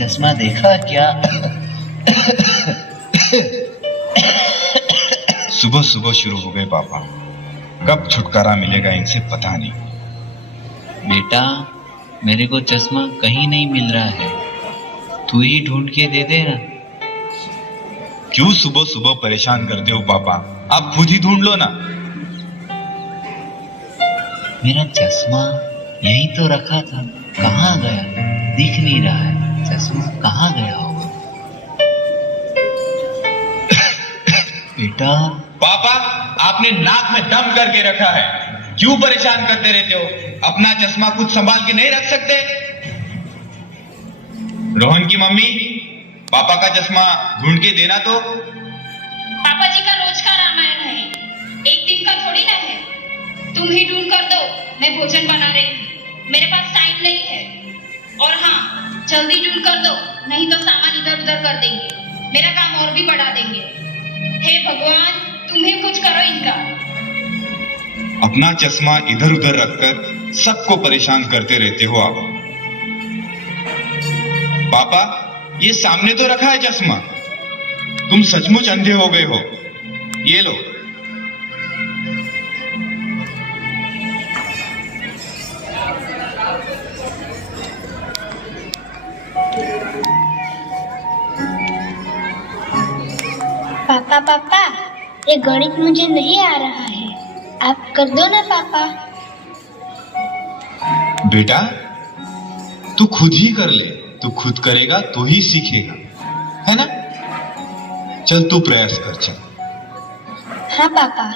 चश्मा देखा क्या? सुबह सुबह शुरू हो गए पापा। कब छुटकारा मिलेगा इनसे पता नहीं। बेटा, मेरे को चश्मा कहीं नहीं मिल रहा है, तू ही ढूंढ के दे देना। क्यों सुबह सुबह परेशान करते हो पापा? आप खुद ही ढूंढ लो ना। मेरा चश्मा यही तो रखा था, कहाँ गया? दिख नहीं रहा है, चश्मा कहाँ गया होगा? बेटा। पापा, आपने नाक में दम करके रखा है, क्यों परेशान करते रहते हो? अपना चश्मा खुद संभाल के नहीं रख सकते? रोहन की मम्मी, पापा का चश्मा ढूंढ के देना तो। पापा जी का रोज का रामायण है, एक दिन का थोड़ी ना है। तुम ही ढूंढ कर दो, मैं भोजन बना रही हूँ, मेरे पास टाइम नहीं है। और हाँ, जल्दी ढूंढ कर दो, नहीं तो सामान इधर उधर कर देंगे, मेरा काम और भी बढ़ा देंगे। हे भगवान, तुम्हें कुछ करो इनका। अपना चश्मा इधर उधर रखकर सबको परेशान करते रहते हो आप। पापा, ये सामने तो रखा है चश्मा, तुम सचमुच अंधे हो गए हो। ये लो। पापा पापा, ये गणित मुझे नहीं आ रहा है, आप कर दो ना पापा। बेटा, तू खुद ही कर ले, तू खुद करेगा तो ही सीखेगा, है ना? चल तू प्रयास कर, चल। हाँ पापा।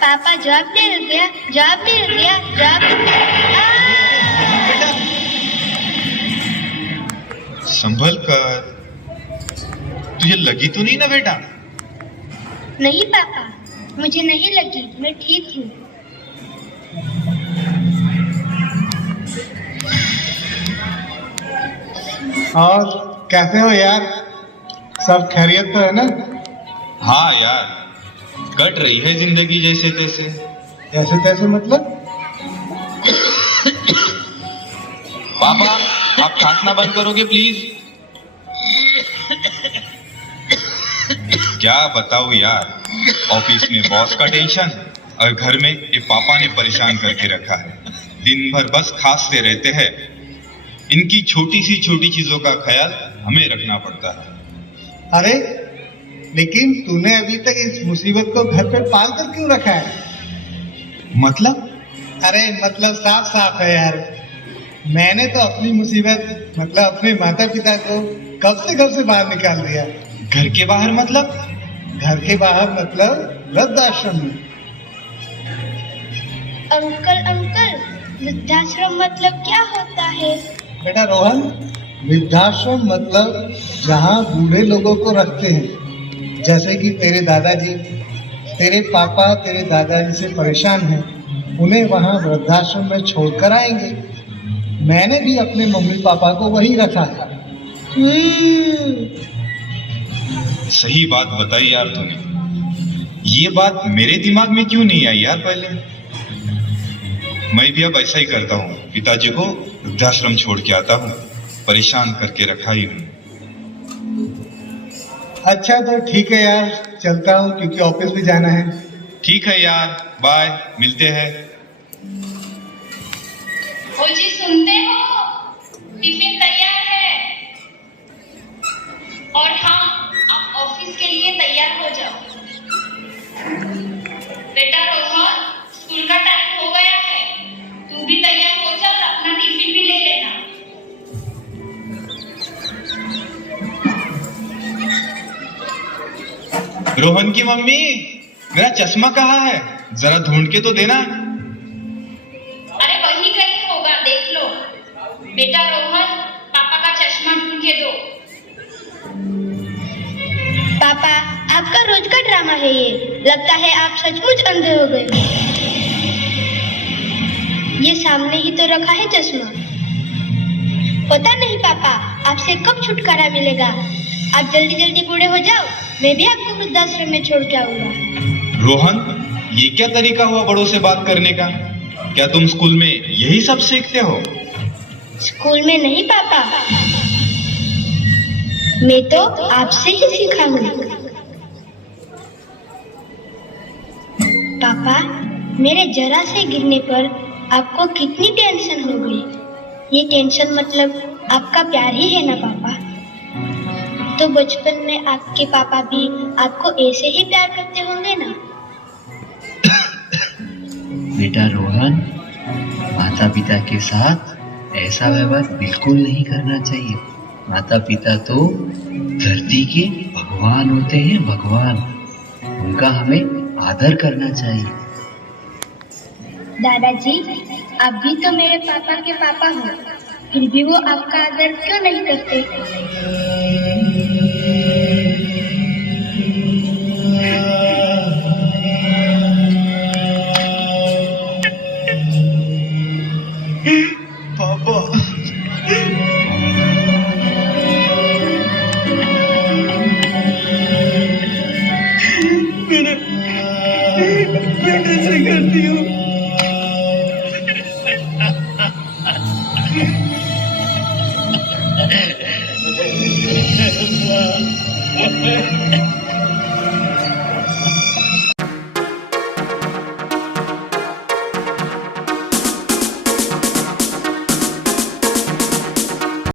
पापा जवाब मिल गया, जवाब मिल गया, जवाब मिल गया। संभल कर, तुझे लगी तो नहीं ना बेटा? नहीं पापा, मुझे नहीं लगी, मैं ठीक हूँ। और कैसे हो यार? सब खैरियत तो है ना? हाँ यार, कट रही है जिंदगी जैसे तैसे। जैसे तैसे मतलब? पापा, आप खांसना बंद करोगे प्लीज? क्या बताऊं यार, ऑफिस में बॉस का टेंशन और घर में ये पापा ने परेशान करके रखा है। दिन भर बस खांसते रहते हैं। इनकी छोटी सी छोटी चीजों का ख्याल हमें रखना पड़ता है। अरे लेकिन तूने अभी तक इस मुसीबत को घर पे पाल कर क्यों रखा है? मतलब? अरे मतलब साफ साफ है यार। मैंने तो अपनी मुसीबत मतलब अपने माता पिता को कब से घर से बाहर निकाल दिया। घर के बाहर मतलब? घर के बाहर मतलब वृद्धाश्रम में। अंकल अंकल, वृद्धाश्रम मतलब क्या होता है? बेटा रोहन, वृद्धाश्रम मतलब जहाँ बूढ़े लोगों को रखते हैं, जैसे कि तेरे दादाजी, तेरे पापा तेरे दादाजी से परेशान हैं, उन्हें वहाँ वृद्धाश्रम में छोड़कर आएंगे। मैंने भी अपने मम्मी पापा को वही रखा है। सही बात बताई यार तूने। ये बात मेरे दिमाग में क्यों नहीं आई यार पहले? मैं भी अब ऐसा ही करता हूँ, पिताजी को वृद्धाश्रम छोड़ के आता हूँ, परेशान करके रखा ही हूँ। अच्छा तो ठीक है यार, चलता हूँ क्योंकि ऑफिस भी जाना है। ठीक है यार, बाय, मिलते हैं। ओ जी, सुनते हो? टिफिन तैयार है। और हाँ, आप ऑफिस के लिए तैयार हो जाओ। बेटा रोहन, स्कूल का टाइम हो गया है, तू भी तैयार हो जा और अपना टिफिन भी ले लेना। रोहन की मम्मी, मेरा चश्मा कहाँ है? जरा ढूंढ के तो देना। अरे वही कहीं होगा, देख लो। बेटा रोहन, पापा का चश्मा ढूंढ के दो। पापा, आपका रोज का ड्रामा है ये, लगता है आप सचमुच अंधे हो गए। ये सामने ही तो रखा है चश्मा। पता नहीं पापा, आपसे कब छुटकारा मिलेगा। आप जल्दी जल्दी बूढ़े हो जाओ, मैं भी आपको वृद्धाश्रम में छोड़ के आऊंगा। रोहन, ये क्या तरीका हुआ बड़ों से बात करने का? क्या तुम स्कूल में यही सब सीखते हो? स्कूल में नहीं पापा, मैं तो आपसे ही सीखा हूँ। पापा, मेरे जरा से गिरने पर आपको कितनी टेंशन हो गई। ये टेंशन मतलब आपका प्यार ही है ना पापा? तो बचपन में आपके पापा भी आपको ऐसे ही प्यार करते होंगे ना? बेटा रोहन, माता पिता के साथ ऐसा व्यवहार बिल्कुल नहीं करना चाहिए। माता पिता तो धरती के भगवान होते हैं, भगवान। उनका हमें आदर करना चाहिए। दादाजी, आप भी तो मेरे पापा के पापा हो, फिर भी वो आपका आदर क्यों नहीं करते? पापा, मैं कैसे करती हूँ?